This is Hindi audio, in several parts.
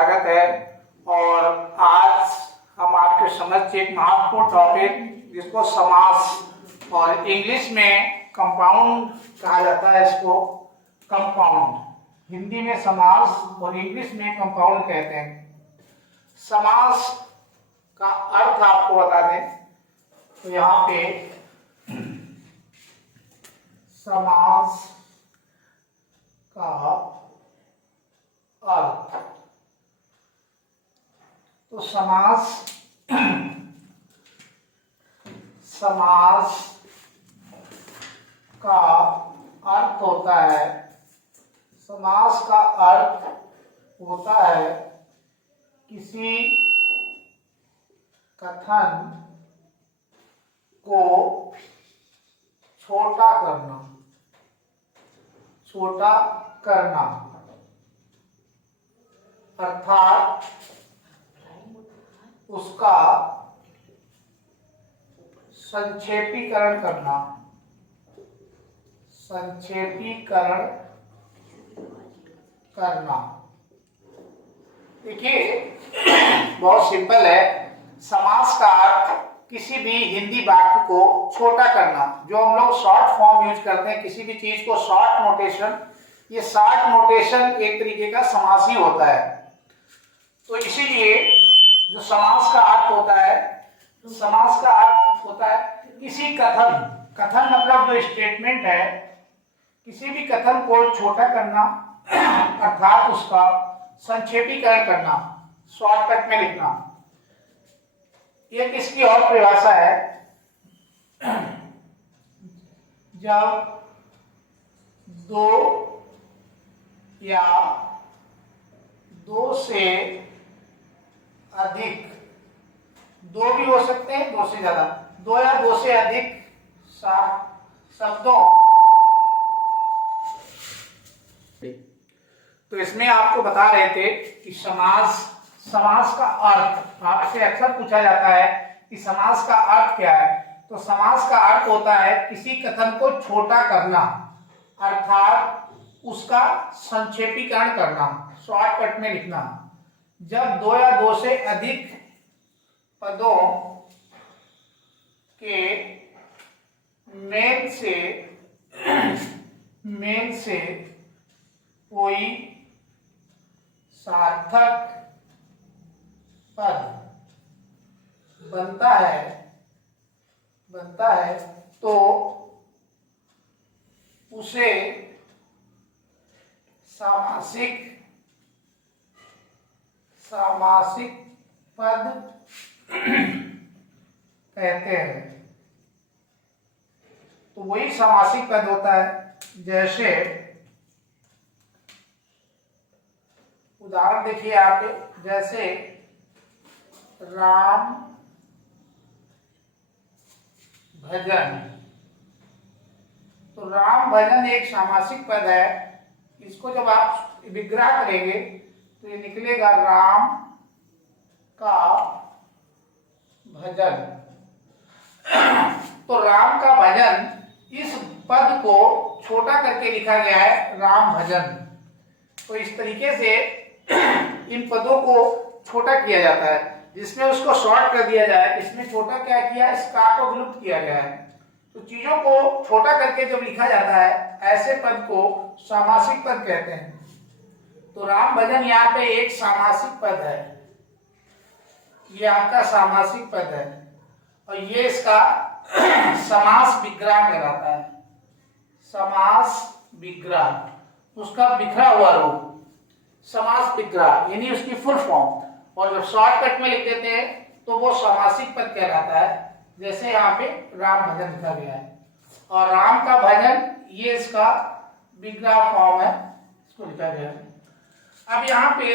स्वागत है। और आज हम आपके समक्ष एक महत्वपूर्ण टॉपिक जिसको समास और इंग्लिश में कंपाउंड कहा जाता है, इसको कंपाउंड, हिंदी में समास और इंग्लिश में कंपाउंड कहते हैं। समास का अर्थ आपको बता दें तो यहाँ पे समास का अर्थ, तो समास का अर्थ होता है, समास का अर्थ होता है किसी कथन को छोटा करना, अर्थात उसका संक्षेपीकरण करना। देखिए बहुत सिंपल है। समास का अर्थ किसी भी हिंदी वाक्य को छोटा करना, जो हम लोग शॉर्ट फॉर्म यूज करते हैं, किसी भी चीज को शॉर्ट नोटेशन, ये शॉर्ट नोटेशन एक तरीके का समास ही होता है। तो इसीलिए जो समास का अर्थ होता है, समास का अर्थ होता है किसी कथन मतलब जो स्टेटमेंट है, किसी भी कथन को छोटा करना अर्थात उसका संक्षेपीकरण करना, शॉर्टकट में लिखना। एक इसकी और परिभाषा है, जब दो या दो से अधिक, दो भी हो सकते हैं, दो से ज्यादा, दो या दो से अधिक शब्दों, तो इसमें आपको बता रहे थे कि समास का अर्थ आपसे अक्सर पूछा जाता है कि समास का अर्थ क्या है। तो समास का अर्थ होता है किसी कथन को छोटा करना अर्थात उसका संक्षेपीकरण करना, शॉर्टकट में लिखना। जब दो या दो से अधिक पदों के मेल से कोई सार्थक पद बनता है तो उसे सामासिक पद कहते हैं। तो वही सामासिक पद होता है। जैसे उदाहरण देखिए आप, जैसे राम भजन, तो राम भजन एक सामासिक पद है। इसको जब आप विग्रह करेंगे तो ये निकलेगा राम का भजन। तो राम का भजन, इस पद को छोटा करके लिखा गया है राम भजन। तो इस तरीके से इन पदों को छोटा किया जाता है, जिसमें उसको शॉर्ट कर दिया जाए। इसमें छोटा क्या किया है, इस का को विलुप्त किया गया है। तो चीजों को छोटा करके जब लिखा जाता है, ऐसे पद को सामासिक पद कहते हैं। तो राम भजन यहाँ पे एक सामासिक पद है, ये आपका सामासिक पद है, और ये इसका समास विग्रह कहलाता है। समास विग्रह, उसका बिखरा हुआ रूप, समास विग्रह यानी उसकी फुल फॉर्म। और जब शॉर्टकट में लिख देते हैं तो वो सामासिक पद कहलाता है। जैसे यहाँ पे राम भजन लिखा गया है, और राम का भजन ये इसका विग्रह फॉर्म है, इसको लिखा गया है। अब यहाँ पे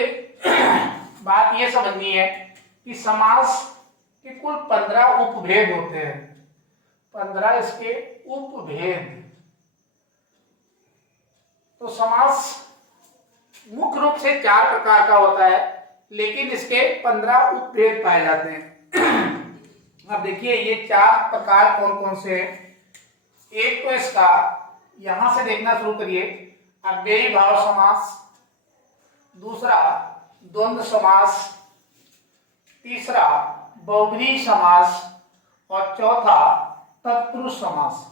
बात ये समझनी है कि समास के कुल 15 उपभेद होते हैं, 15 इसके उपभेद। तो समास मुख्य रूप से 4 प्रकार का होता है, लेकिन इसके 15 उपभेद पाए जाते हैं। अब देखिए ये 4 प्रकार कौन कौन से हैं। एक तो इसका यहां से देखना शुरू करिए, अव्ययी भाव समास। दूसरा द्वंद्व समास, तीसरा बहुब्रीहि समास और चौथा तत्पुरुष समास।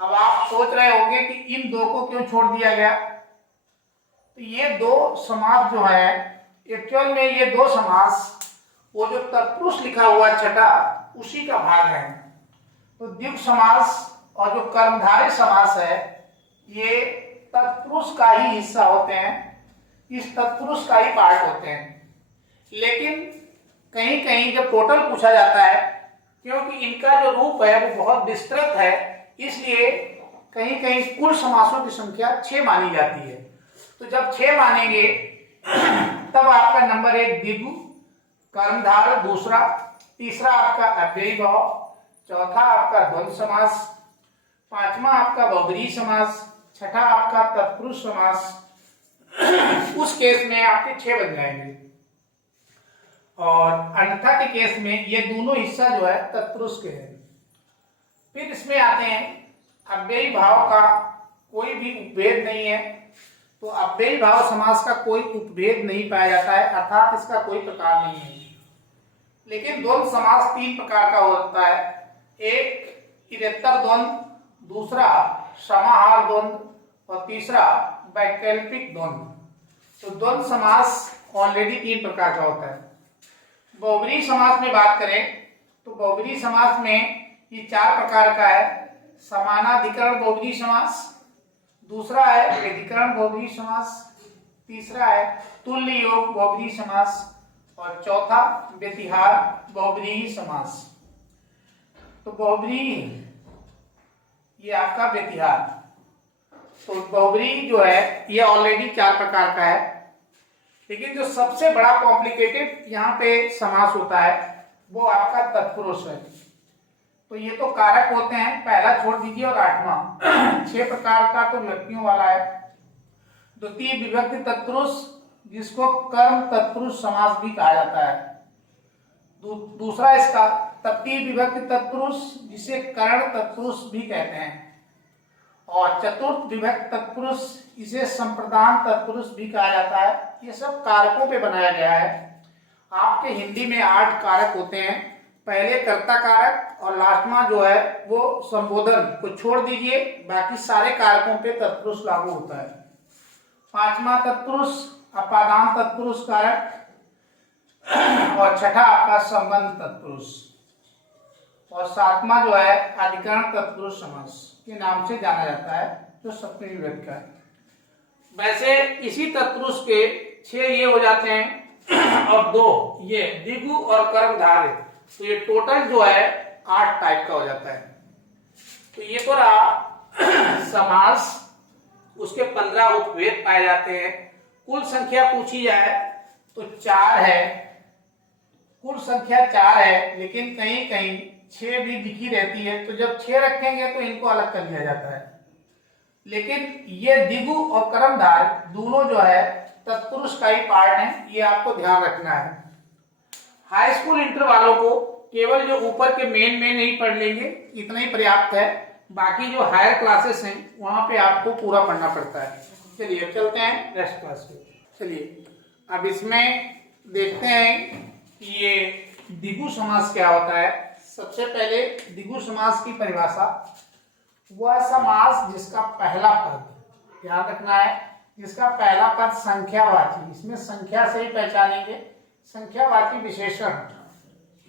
अब आप सोच रहे होंगे कि इन दो को क्यों छोड़ दिया गया। तो ये दो समास जो है, एक्चुअल में ये दो समास वो जो तत्पुरुष लिखा हुआ छठा उसी का भाग है। तो द्विगु समास और जो कर्मधारय समास है ये तत्पुरुष का ही हिस्सा होते हैं, इस तत्पुरुष का ही पार्ट होते हैं। लेकिन कहीं कहीं जब टोटल पूछा जाता है, क्योंकि इनका जो रूप है वो बहुत विस्तृत है, इसलिए कहीं कहीं कुल समासों की संख्या 6 मानी जाती है। तो जब 6 मानेंगे तब आपका नंबर 1 द्विगु, कर्मधारय दूसरा, तीसरा आपका अव्ययी भाव, चौथा आपका द्वंद्व समास, पांचवा आपका बहुब्रीहि समास, छठा आपका तत्पुरुष समास। उस केस में आपके 6 बन जाएंगे और अन्यथा के केस में ये दोनों हिस्सा जो है तत्पुरुष के हैं। फिर इसमें आते हैं अव्ययी भाव का कोई भी उपभेद नहीं है। तो अव्ययी भाव समास का कोई उपभेद नहीं पाया जाता है, अर्थात इसका कोई प्रकार नहीं है। लेकिन द्वंद्व समास 3 प्रकार का होता है, एक इरेत्तर द्वंद्व, दूसरा समाहार द्वंद्व और तीसरा वैकल्पिक द्वंद्व। तो द्वंद्व समास ऑलरेडी 3 प्रकार का होता है। बहुब्रीहि समास में बात करें तो बहुब्रीहि समास में ये 4 प्रकार का है। समानाधिकरण बहुब्रीहि समास, दूसरा है व्यधिकरण बहुब्रीहि समास, तीसरा है तुल्य योग बहुब्रीहि समास और चौथा व्यतिहार बहुब्रीहि समास। तो बहुब्रीहि ये आपका व्यतिहार। तो बहुब्रीहि जो है ये ऑलरेडी 4 प्रकार का है, लेकिन जो सबसे बड़ा कॉम्प्लिकेटेड यहाँ पे समास होता है वो आपका तत्पुरुष है। तो ये तो कारक होते हैं, पहला छोड़ दीजिए और 8वां 6 प्रकार का तो व्यक्तियों वाला है। द्वितीय विभक्ति तत्पुरुष जिसको कर्म तत्पुरुष समास भी कहा जाता है। दूसरा इसका तृतीय विभक्ति तत्पुरुष जिसे करण तत्पुरुष भी कहते हैं। और चतुर्थ विभक्ति तत्पुरुष इसे संप्रदान तत्पुरुष भी कहा जाता है। ये सब कारकों पे बनाया गया है। आपके हिंदी में 8 कारक होते हैं, पहले कर्ता कारक और लास्टमा जो है वो संबोधन को छोड़ दीजिए, बाकी सारे कारकों पे तत्पुरुष लागू होता है। 5वां तत्पुरुष अपादान तत्पुरुष कारक और छठा आपका संबंध तत्पुरुष और 7वां जो है अधिकरण तत्पुरुष समास के नाम से जाना जाता है, जो सप्तमी विभक्ति का है। वैसे इसी तत्पुरुष के 6 ये हो जाते हैं और 2 ये द्विगु और कर्मधारय, तो ये टोटल जो है 8 टाइप का हो जाता है। तो ये तो रहा समास, उसके 15 उपभेद पाए जाते हैं। कुल संख्या पूछी जाए तो 4 है, कुल संख्या 4 है, लेकिन कहीं कहीं 6 भी दिखी रहती है। तो जब 6 रखेंगे तो इनको अलग कर लिया जाता है। लेकिन ये द्विगु और कर्मधारय दोनों जो है तत्पुरुष का ही पार्ट है, ये आपको ध्यान रखना है। हाई स्कूल इंटर वालों को केवल जो ऊपर के मेन नहीं पढ़ लेंगे, इतना ही पर्याप्त है। बाकी जो हायर क्लासेस हैं वहां पे आपको पूरा पढ़ना पड़ता है। चलिए अब चलते हैं नेक्स्ट क्लास में। चलिए अब इसमें देखते हैं कि ये द्विगु समास क्या होता है। सबसे पहले द्विगु समास की परिभाषा, वह समास जिसका पहला पद, ध्यान रखना है, जिसका पहला पद संख्यावाची, इसमें संख्या से ही पहचानेंगे, संख्यावाची विशेषण,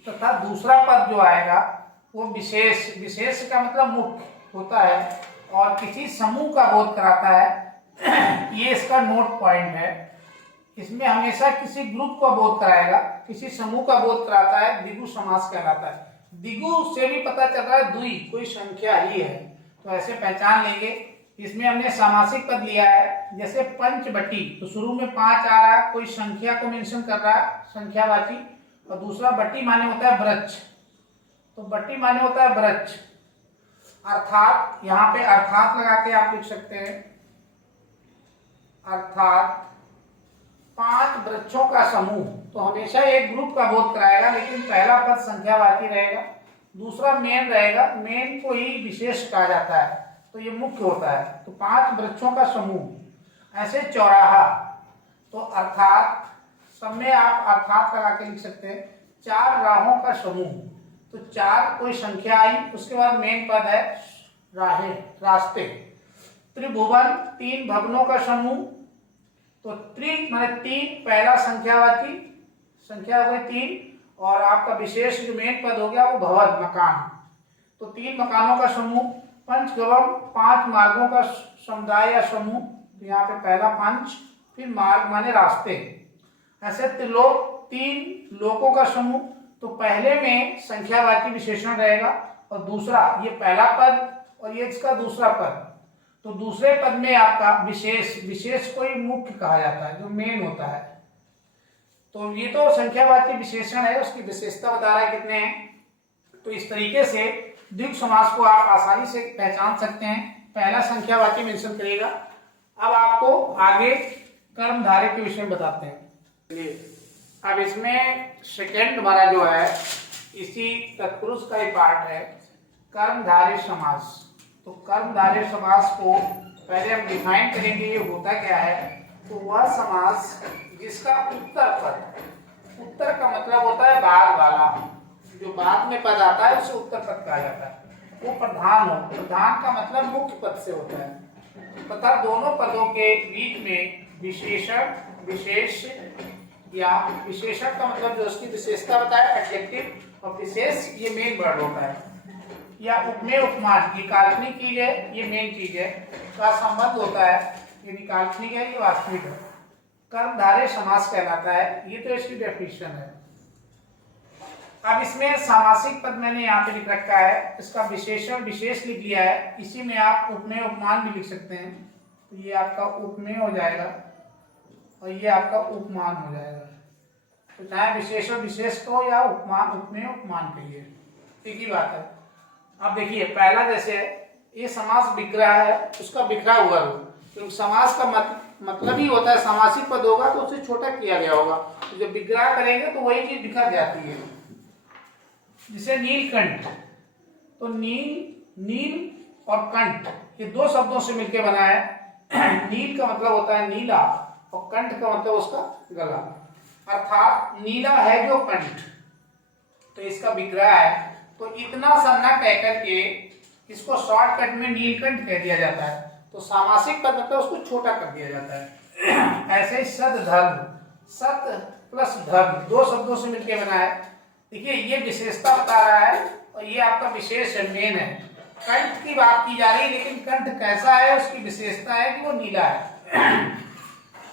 तथा दूसरा पद जो आएगा वो विशेष, विशेष का मतलब मुख्य होता है और किसी समूह का बोध कराता है। ये इसका नोट पॉइंट है। इसमें हमेशा किसी ग्रुप का बोध कराएगा, किसी समूह का बोध कराता है, द्विगु समास कहलाता है। द्विगु से भी पता चल रहा है द्वि कोई संख्या ही है, तो ऐसे पहचान लेंगे। इसमें हमने सामासिक पद लिया है, जैसे पंचवटी, तो शुरू में 5 आ रहा है, कोई संख्या को मेंशन कर रहा है, संख्यावाची। और दूसरा बट्टी माने होता है वृक्ष, तो बट्टी माने होता है वृक्ष। अर्थात यहाँ पे अर्थात लगा के आप लिख सकते हैं, अर्थात 5 वृक्षों का समूह, तो हमेशा एक ग्रुप का बोध कराएगा, लेकिन पहला पद संख्यावाची रहेगा, दूसरा मेन रहेगा। मेन को ही विशेष कहा जाता है, तो ये मुख्य होता है। तो 5 वृक्षों का समूह। ऐसे चौराहा, तो अर्थात सब में आप अर्थात लगा के लिख सकते हैं। 4 राहों का समूह, तो 4 कोई संख्या आई, उसके बाद मेन पद है राहें, रास्ते। त्रिभुवन 3 भवनों का समूह, तो त्रि माने 3 पहला संख्यावाची संख्या हो गई 3, और आपका विशेष जो मेन पद हो गया वो भवन, मकान, तो 3 मकानों का समूह। पंचगवम 5 मार्गों का समुदाय या समूह, तो यहाँ पे पहला पंच, फिर मार्ग माने रास्ते। ऐसे त्रिलोक 3 लोकों का समूह, तो पहले में संख्यावाची विशेषण रहेगा और दूसरा ये पहला पद और ये इसका दूसरा पद, तो दूसरे पद में आपका विशेष कोई मुख्य कहा जाता है जो मेन होता है। तो ये तो संख्यावाची विशेषण है, उसकी विशेषता बता रहा है कितने हैं। तो इस तरीके से द्विगु समास को आप आसानी से पहचान सकते हैं। पहला संख्यावाची मेंशन करेगा। अब आपको आगे कर्मधारय के विषय में बताते हैं। अब इसमें सेकेंड हमारा जो है इसी तत्पुरुष का ही पार्ट है, कर्मधारय समास। तो कर्मधारय समास को पहले हम डिफाइन करेंगे, ये होता क्या है। तो वह समास जिसका उत्तर पद, उत्तर का मतलब होता है बाद वाला, जो बाद में पद आता है उसे उत्तर पद कहा जाता है, वो प्रधान हो। प्रधान का मतलब मुख्य पद से होता है, तथा दोनों पदों के बीच में विशेषण, विशेष या विशेषण का मतलब जो उसकी विशेषता बताया एडजेक्टिव, और विशेष ये मेन वर्ड होता है, या उपमेय उपमान, ये काल्पनिक चीज है, ये मेन चीज है, का संबंध होता है, ये काल्पनिक है, ये वास्तविक है, कर्मधारय समास कहलाता है। ये तो इसकी डेफिनेशन है। अब इसमें सामासिक पद मैंने यहाँ पे लिख रखा है, इसका विशेषण विशेष लिख लिया है, इसी में आप उपमेय उपमान भी लिख सकते हैं। तो ये आपका उपमेय हो जाएगा और ये आपका उपमान हो जाएगा। तो चाहे विशेषण विशेष को या उपमान उपमेय उपमान कहिए, एक ही बात है। अब देखिए पहला जैसे ये समास विग्रह है, उसका बिखरा हुआ रूप, क्योंकि समास का मतलब ही होता है सामासिक पद होगा तो उसे छोटा किया गया होगा, तो जब विग्रह करेंगे तो वही चीज बिखर जाती है। जैसे नीलकंठ, तो नील और कंठ ये 2 शब्दों से मिलकर बना है। नील का मतलब होता है नीला और कंठ का मतलब उसका गला, अर्थात नीला है जो कंठ, तो इसका विग्रह है। तो इतना सा न कह करके इसको शॉर्टकट में नीलकंठ कह दिया जाता है, तो सामासिक पद मतलब उसको छोटा कर दिया जाता है। ऐसे ही सद्धर्म, सत प्लस धर्म 2 शब्दों से मिलकर बना है। देखिए ये विशेषता बता रहा है और ये आपका विशेष मेन है। कंठ की बात की जा रही है, लेकिन कंठ कैसा है उसकी विशेषता है कि वो नीला है।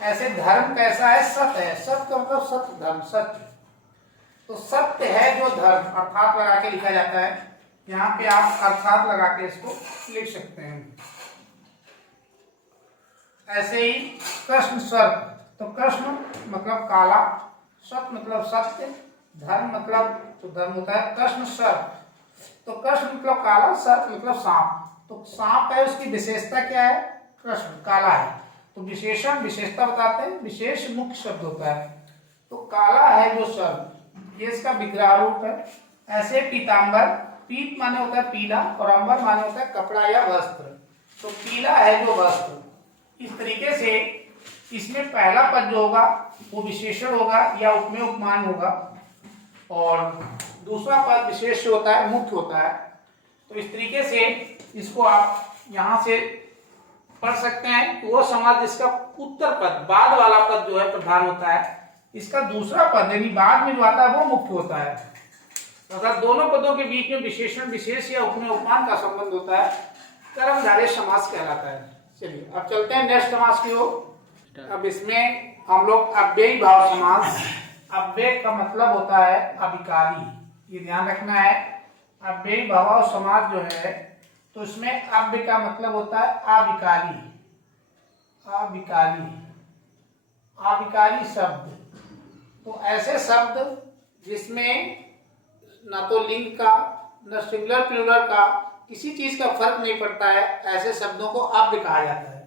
ऐसे धर्म कैसा है, सत्य है, सत्य का मतलब सत्य धर्म, सत्य, तो सत्य है जो धर्म, अर्थात लगा के लिखा जाता है। यहाँ पे आप अर्थात लगा के इसको लिख सकते हैं। ऐसे ही कृष्ण सर्प, तो कृष्ण मतलब काला, सत्य मतलब सत्य, धर्म मतलब तो धर्म होता है कृष्ण सर्प, तो कृष्ण मतलब काला, सर्प मतलब सांप, तो सांप है उसकी विशेषता क्या है, कृष्ण काला है, तो विशेषण विशेषता बताते हैं, विशेष मुख्य शब्द होता है, तो काला है जो सर्प, ये इसका विग्रह रूप है। ऐसे पीतांबर, पीत माने होता है पीला और अंबर माने होता है कपड़ा या वस्त्र, तो पीला है जो वस्त्र। इस तरीके से इसमें पहला पद जो होगा वो विशेषण होगा या उपमेय उपमान होगा, और दूसरा पद विशेष होता है, मुख्य होता है। तो इस तरीके से इसको आप यहाँ से पढ़ सकते हैं कि वो समास जिसका उत्तर पद बाद वाला पद जो है प्रधान होता है, इसका दूसरा पद यानी बाद में जो आता है वो मुख्य होता है। अगर दोनों पदों के बीच में विशेषण विशेष या उपमेय उपमान का संबंध होता है, कर्मधारय समास कहलाता है। चलिए अब चलते हैं नेक्स्ट समास की ओर। अब इसमें हम लोग अव्ययी भाव समास, अव्यय का मतलब होता है अविकारी, ये ध्यान रखना है। अव्ययी भाव समास जो है तो इसमें अव्यय का मतलब होता है अविकारी, अविकारी, अविकारी शब्द, तो ऐसे शब्द जिसमें ना तो लिंग का न सिंगुलर प्लूरल का किसी चीज का फर्क नहीं पड़ता है, ऐसे शब्दों को अव्यय कहा जाता है।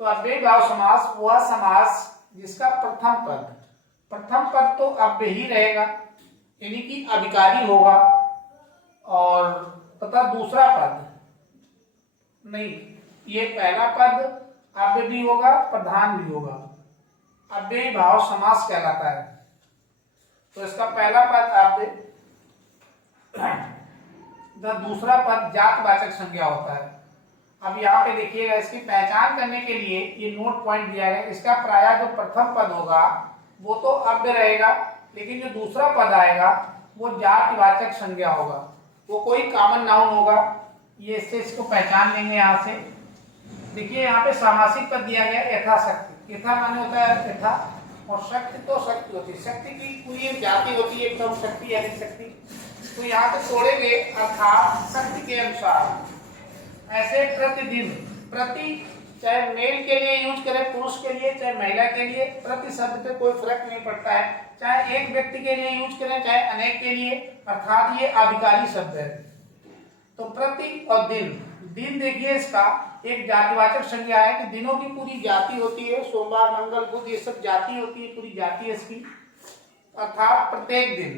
तो अव्ययी भाव समास वह समास जिसका प्रथम पद तो अव्यय ही रहेगा यानी कि अविकारी होगा, और तथा दूसरा पद नहीं, ये पहला पद अव्यय भी होगा प्रधान भी होगा, अव्ययी भाव समास कहलाता है। तो इसका पहला पद अव्यय, दूसरा पद जातवाचक संज्ञा होता है। अब यहाँ पे देखिएगा, इसकी पहचान करने के लिए ये नोट पॉइंट दिया गया। इसका प्रायः जो प्रथम पद होगा वो तो अव्यय रहेगा, लेकिन जो दूसरा पद आएगा वो जातिवाचक संज्ञा होगा, वो कोई कॉमन नाउन होगा। ये इससे इसको पहचान लेंगे। यहाँ से देखिए, यहाँ पे सामासिक पद दिया गया यथाशक्ति। यथा माने होता है यथा, और शक्ति तो शक्ति होती है, शक्ति की पूरी एक जाति होती है, एकदम शक्ति यानी शक्ति। तो यहाँ पे तोड़ेंगे अर्थात शक्ति के अनुसार। ऐसे प्रतिदिन, प्रति चाहे मेल के लिए यूज करें, पुरुष के लिए चाहे महिला के लिए, प्रति शब्द पे कोई फर्क नहीं पड़ता है। चाहे एक व्यक्ति के लिए यूज करें चाहे अनेक के लिए, अर्थात ये आधिकारिक शब्द है। तो प्रति और दिन, दिन देखिए इसका एक जातिवाचक संज्ञा है कि दिनों की पूरी जाति होती है, सोमवार मंगल बुध ये सब जाति होती है, पूरी जाति है इसकी, अर्थात प्रत्येक दिन।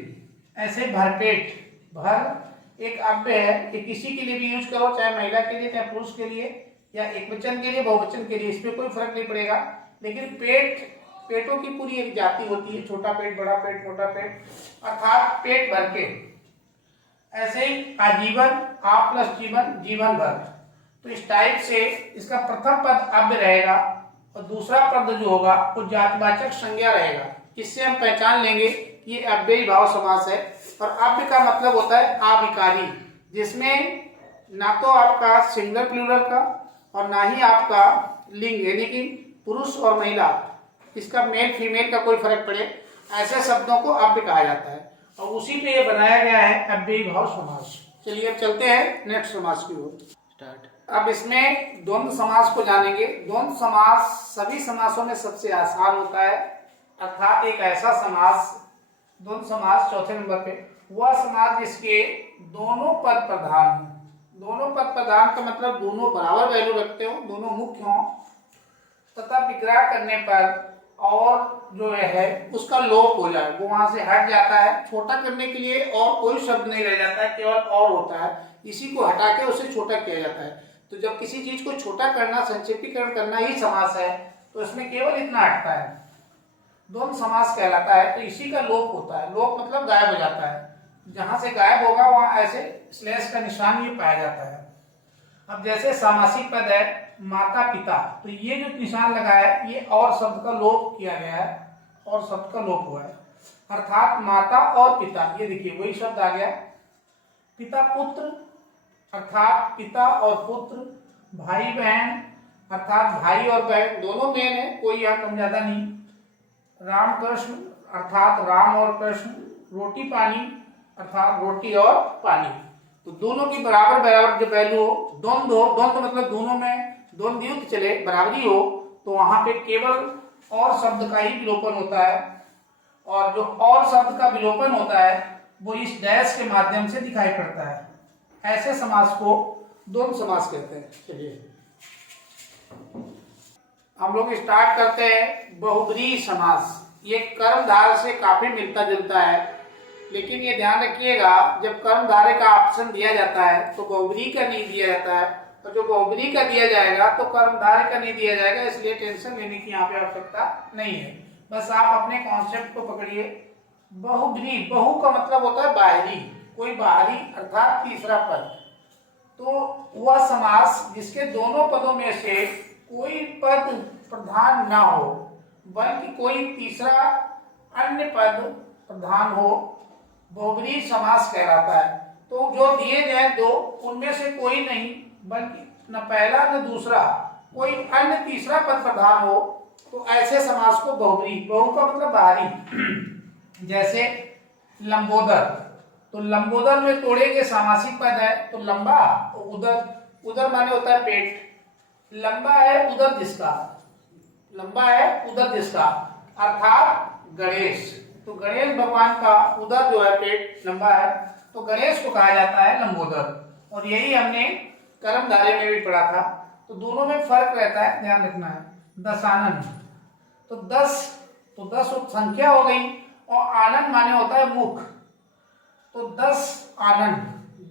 ऐसे भरपेट, भर एक अव्यय है कि किसी के लिए भी यूज करो, चाहे महिला के लिए चाहे पुरुष के लिए, या एक वचन के लिए बहुवचन के लिए, इसमें कोई फर्क नहीं पड़ेगा। लेकिन पेट, पेटों की पूरी एक जाति होती है, छोटा पेट बड़ा पेट मोटा पेट, अर्थात पेट भर के। ऐसे ही आजीवन, आ प्लस जीवन, जीवन भर। तो इस टाइप से इसका प्रथम पद अव्यय रहेगा और दूसरा पद जो होगा वो जातिवाचक संज्ञा रहेगा। इससे हम पहचान लेंगे ये अव्ययी भाव समास है। और अव्यय का मतलब होता है आविकारी, जिसमें ना तो आपका सिंगुलर प्लूरल का और ना ही आपका लिंग यानी कि पुरुष और महिला, इसका मेल फीमेल का कोई फर्क पड़े, ऐसे शब्दों को अव्यय कहा जाता है। और उसी पे ये बनाया गया है अव्ययी भाव समास। चलिए अब चलते हैं नेक्स्ट समास की ओर। स्टार्ट। अब इसमें द्वंद्व समास को जानेंगे। द्वंद्व समास सभी समासों में सबसे आसान होता है, अर्थात एक ऐसा समास, द्वंद्व समास चौथे नंबर पे, वह समास जिसके दोनों पद प्रधान हैं। दोनों पद प्रधान का मतलब दोनों बराबर वैल्यू रखते हो, दोनों मुख्य हों, तथा विग्रह करने पर और जो है उसका लोप हो जाए, वो वहां से हट जाता है। छोटा करने के लिए और कोई शब्द नहीं रह जाता है, केवल और होता है, इसी को हटा के उसे छोटा किया जाता है। तो जब किसी चीज को छोटा करना, संक्षेपीकरण करना ही समास है, तो इसमें केवल इतना हटता है, द्वंद्व समास कहलाता है। तो इसी का लोप होता है, लोप मतलब गायब हो जाता है, जहां से गायब होगा वहां ऐसे स्लैश का निशान ये पाया जाता है। अब जैसे सामासिक पद है माता पिता, तो ये जो निशान लगा है ये और शब्द का लोप किया गया है, और शब्द का लोप हुआ है, अर्थात माता और पिता, ये देखिए वही शब्द आ गया। पिता पुत्र, अर्थात पिता और पुत्र, भाई बहन, अर्थात भाई और बहन दोनों मेन है, कोई यहाँ कम ज्यादा नहीं। राम कृष्ण, अर्थात राम और कृष्ण, रोटी पानी, अर्थात रोटी और पानी, तो दोनों की बराबर बराबर जो वैल्यू हो, द्वंद्व हो, द्वंद्व मतलब दोनों में द्वंद्व युक्त चले, बराबरी हो, तो वहां पे केवल और शब्द का ही विलोपन होता है। और जो और शब्द का विलोपन होता है वो इस डैश के माध्यम से दिखाई पड़ता है। ऐसे समास को द्वंद्व समास कहते हैं। चलिए हम लोग स्टार्ट करते हैं बहुब्रीहि समास। ये कर्मधारय से काफी मिलता जुलता है, लेकिन ये ध्यान रखिएगा जब कर्मधारय का ऑप्शन दिया जाता है तो बहुब्रीहि का नहीं दिया जाता है, और जो बहुब्रीहि का दिया जाएगा तो कर्मधारय का नहीं दिया जाएगा, इसलिए टेंशन लेने की यहाँ पे आवश्यकता नहीं है। बस आप अपने कॉन्सेप्ट को पकड़िए। बहुब्रीहि, बहु का मतलब होता है बाहरी, कोई बाहरी अर्थात तीसरा पद। तो वह समास जिसके दोनों पदों में से कोई पद प्रधान ना हो बल्कि कोई तीसरा अन्य पद प्रधान हो, बहुब्रीहि समास कहलाता है। तो जो दिए गए दो उनमें से कोई नहीं बल्कि न पहला न दूसरा, कोई अन्य तीसरा पद प्रधान हो, तो ऐसे समास को बहुब्रीहि, बहु का मतलब बाहरी। जैसे लंबोदर, तो लंबोदर में तोड़ेंगे सामासिक पद है तो लंबा, उदर, उदर माने होता है पेट, लंबा है उदर जिसका, लंबा है उदर जिसका, अर्थात गणेश। तो गणेश भगवान का उदर जो है पेट लंबा है, तो गणेश को कहा जाता है लंबोदर। और यही हमने कर्मधारय में भी पढ़ा था। तो दोनों में फर्क रहता है, ध्यान रखना है। दशानन, तो 10 संख्या हो गई, और आनंद माने होता है मुख, तो 10 आनंद,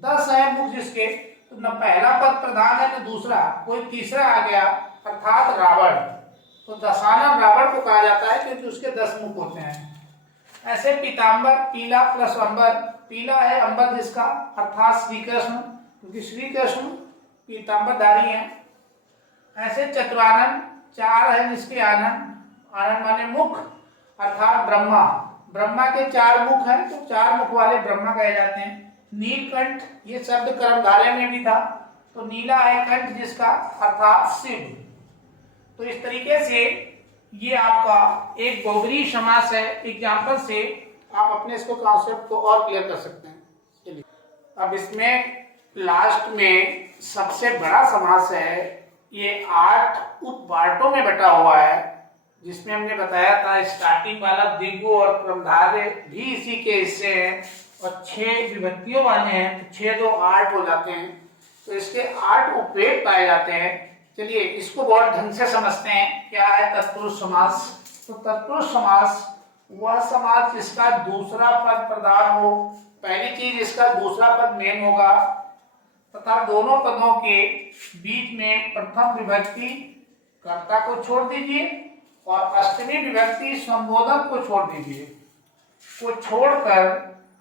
10 है मुख जिसके, तो न पहला पद प्रधान है न दूसरा, कोई तीसरा आ गया, अर्थात रावण। तो दशानन रावण को कहा जाता है क्योंकि उसके 10 मुख होते हैं। ऐसे पीतांबर, पीला प्लस अंबर, पीला है अंबर जिसका अर्थात श्री कृष्ण, क्योंकि श्री कृष्ण पीतांबरधारी हैं। ऐसे चतुरानन, 4 है जिसके आनंद, आनंद माने मुख अर्थात ब्रह्मा, ब्रह्मा के 4 मुख हैं तो 4 मुख वाले ब्रह्मा कहे जाते हैं। नीलकंठ, ये शब्द कर्मधारय में भी था, तो नीला है कंठ जिसका अर्थात शिव। तो इस तरीके से ये आपका एक बहुब्रीहि समास है। एग्जाम्पल से आप अपने इसको कॉन्सेप्ट को और क्लियर कर सकते हैं। चलिए अब इसमें लास्ट में सबसे बड़ा समास है, ये 8 उप पार्टों में बटा हुआ है, जिसमें हमने बताया था स्टार्टिंग वाला द्विगु और क्रमधारय भी इसी के हिस्से हैं और 6 विभक्तियों वाले हैं, तो 6 2 8 हो जाते हैं। तो इसके 8 उपवेद पाए जाते हैं। चलिए इसको बहुत ढंग से समझते हैं। क्या है तत्पुरुष समास? तो तत्पुरुष समास वह समास जिसका दूसरा पद प्रधान हो, पहली चीज इसका दूसरा पद मेन होगा, तथा दोनों पदों के बीच में प्रथम विभक्ति कर्ता को छोड़ दीजिए और अष्टमी विभक्ति संबोधन को छोड़ दीजिए, को छोड़कर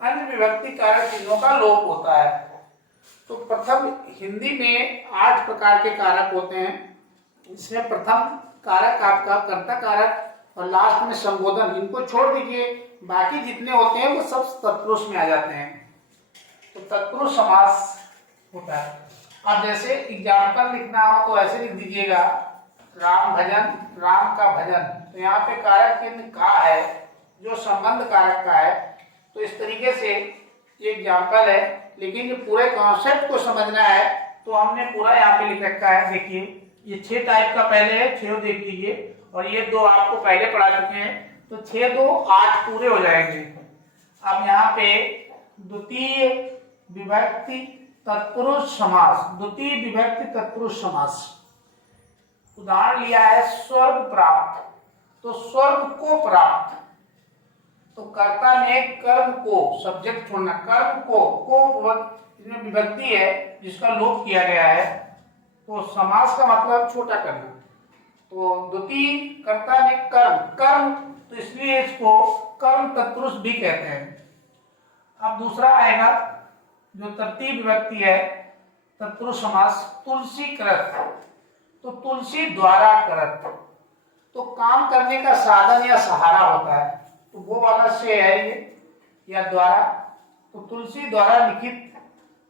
अन्य विभक्ति कारक चिन्हों का लोप होता है। तो प्रथम हिंदी में 8 प्रकार के कारक होते हैं। इसमें प्रथम कारक आपका कर्ता कारक और लास्ट में संबोधन, इनको छोड़ दीजिए, बाकी जितने होते हैं वो सब तत्पुरुष में आ जाते हैं। तो तत्पुरुष समास होता है। अब जैसे एग्जाम्पल लिखना हो तो ऐसे लिख दीजिएगा, राम भजन, राम का भजन। तो यहाँ पे कारक चिन्ह का है जो संबंध कारक का है। तो इस तरीके से ये एग्जाम्पल है, लेकिन जो पूरे कॉन्सेप्ट को समझना है तो हमने पूरा यहाँ पे लिख रखा है। देखिए ये 6 टाइप का पहले है, 6 देख लीजिए, और ये 2 आपको पहले पढ़ा चुके हैं, तो 6 2 8 पूरे हो जाएंगे। अब यहाँ पे द्वितीय विभक्ति तत्पुरुष समास, द्वितीय विभक्ति तत्पुरुष समास। उदाहरण लिया है स्वर्ग प्राप्त, तो स्वर्ग को प्राप्त, तो कर्ता ने कर्म को, सब्जेक्ट छोड़ना, कर्म को इसमें विभक्ति है जिसका लोप किया गया है, तो समास का मतलब छोटा करना। तो द्वितीय कर्ता ने कर्म, तो इसलिए इसको कर्म तत्पुरुष भी कहते हैं। अब दूसरा आएगा जो तृतीय विभक्ति है तत्पुरुष समास, तुलसी कृत, तो तुलसी द्वारा कृत, तो काम करने का साधन या सहारा होता है, तो वो वाला से है ये या द्वारा, तो तुलसी द्वारा लिखित,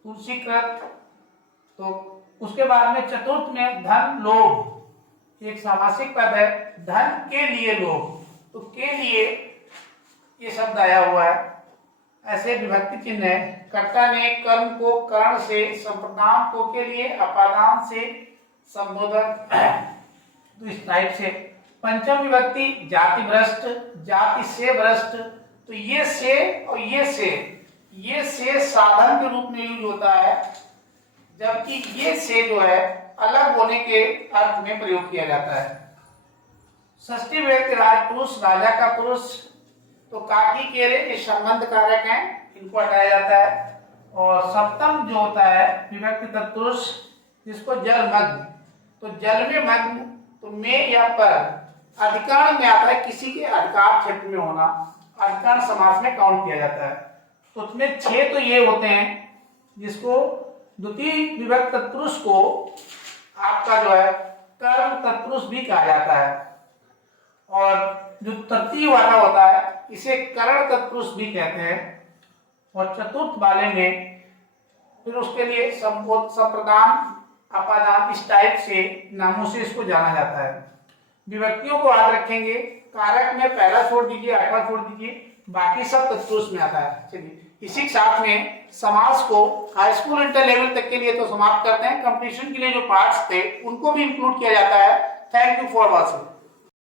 तुलसी कृत। तो उसके बाद में चतुर्थ में धन लोभ, एक सामासिक पद है, धन के लिए लोभ, तो के लिए ये शब्द आया हुआ है। ऐसे विभक्ति चिन्ह है, कर्ता ने कर्म को कर्ण से, संप्रदान को के लिए, अपादान से संबोधन, तो इस टाइप से। पंचम विभक्ति जाति भ्रष्ट, जाति से भ्रष्ट, तो ये से और ये से साधन के रूप में यूज होता है, जबकि ये से जो है अलग होने के अर्थ में प्रयोग किया जाता है। षष्ठी विभक्ति राजपुरुष, राजा का पुरुष, तो काकी केरे ये संबंध कारक हैं, इनको हटाया जाता है। और सप्तम जो होता है विभक्ति तत्पुरुष, जिसको जल मग्न, तो जल में मग्न, तो में या पर अधिकरण में आता है, किसी के अधिकार क्षेत्र में होना, अधिकरण समास में काउंट किया जाता है। तो उसमें 6 तो ये होते हैं, जिसको द्वितीय विभक्ति तत्पुरुष को आपका जो है कर्म तत्पुरुष भी कहा जाता है, और जो तृतीय वाला होता है इसे करण तत्पुरुष भी कहते हैं। और चतुर्थ वाले में फिर उसके लिए संबोध, संप्रदान, अपादान, इस टाइप से नामों से इसको जाना जाता है। विभक्तियों को याद रखेंगे, कारक में पहला छोड़ दीजिए, आठवां छोड़ दीजिए, बाकी सब तत्पुरुष में आता है। चलिए इसी के साथ में समास को हाई स्कूल इंटर लेवल तक के लिए तो समाप्त करते हैं। कंपटीशन के लिए जो पार्ट्स थे उनको भी इंक्लूड किया जाता है। Thank you for watching.